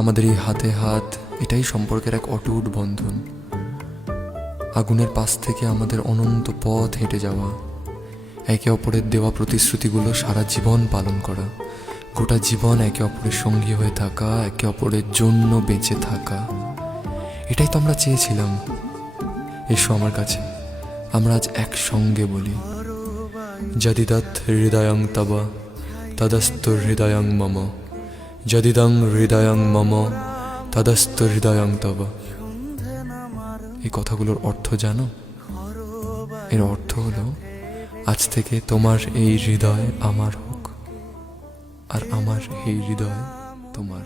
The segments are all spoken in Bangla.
আমাদের এই হাতে হাত, এটাই সম্পর্কের এক অটুট বন্ধন। আগুনের পাশ থেকে আমাদের অনন্ত পথ হেঁটে যাওয়া, একে অপরের দেওয়া প্রতিশ্রুতিগুলো সারা জীবন পালন করা, গোটা জীবন একে অপরের সঙ্গী হয়ে থাকা, একে অপরের জন্য বেঁচে থাকা, এটাই তো আমরা চেয়েছিলাম। এসো আমার কাছে, আমরা আজ একসঙ্গে বলি, যদিদৎ হৃদয়ং তব তদস্তু হৃদয়ং মম, যদিদং হৃদয়ং মম তদস্তু হৃদয়ং তব। এই কথাগুলোর অর্থ জানো? এর অর্থ হলো, আজ থেকে তোমার এই হৃদয় আমার হোক, আর আমার এই হৃদয় তোমার।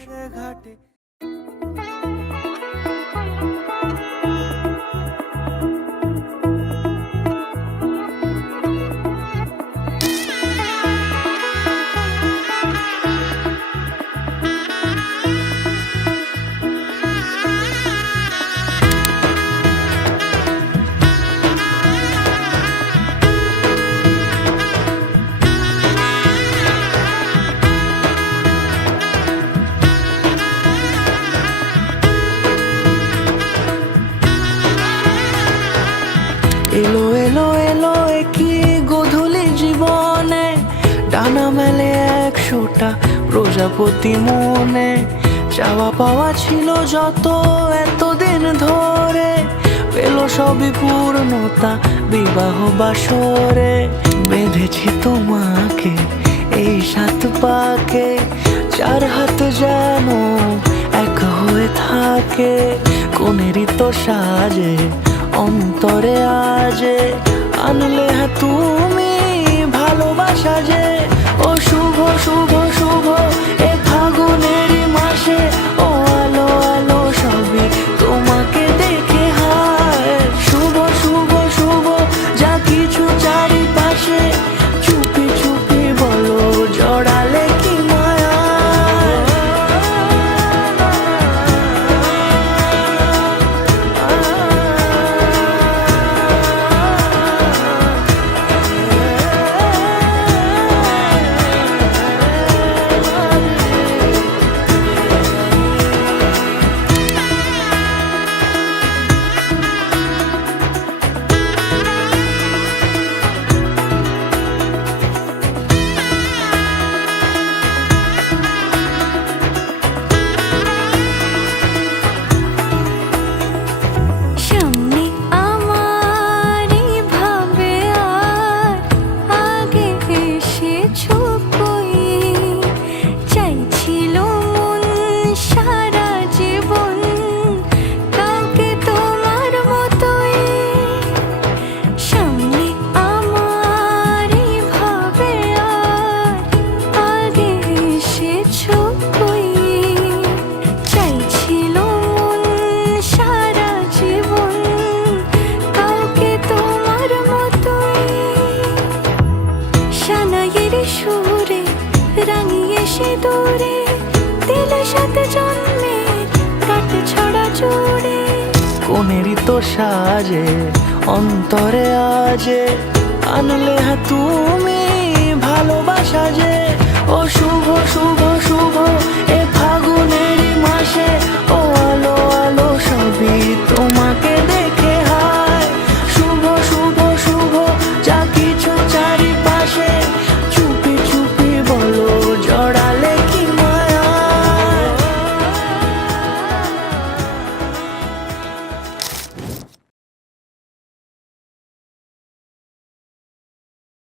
এলো এলো এলো একই গোধূলি জীবনে, ডানা মেলে 100টা প্রজাপতি মনে। চাওয়া পাওয়া ছিল যত এতদিন ধরে, পেল সবই পূর্ণতা বিবাহ বাসরে। বেঁধেছি তোমাকে এই 7 পাকে, 4 হাত যেন এক হয়ে থাকে। কোনেরই তো সাজে অন্তরে আজে, আনলে হ্যাঁ তুমি ভালোবাসা যে। ও শুভ শুভ শুভ এ ফাগুনেরই মাসে, ও আলো আলো সবই তোমাকে দেখে হায়। শুভ শুভ শুভ যা কিছু চারিপাশে, চুপি চুপি বলো জড়ালে কি মায়া। কোনেরই তো সাজে অন্তরে আজে, আনলে হ্যাঁ তুমি ভালোবাসা যে। ও শুভ শুভ শুভ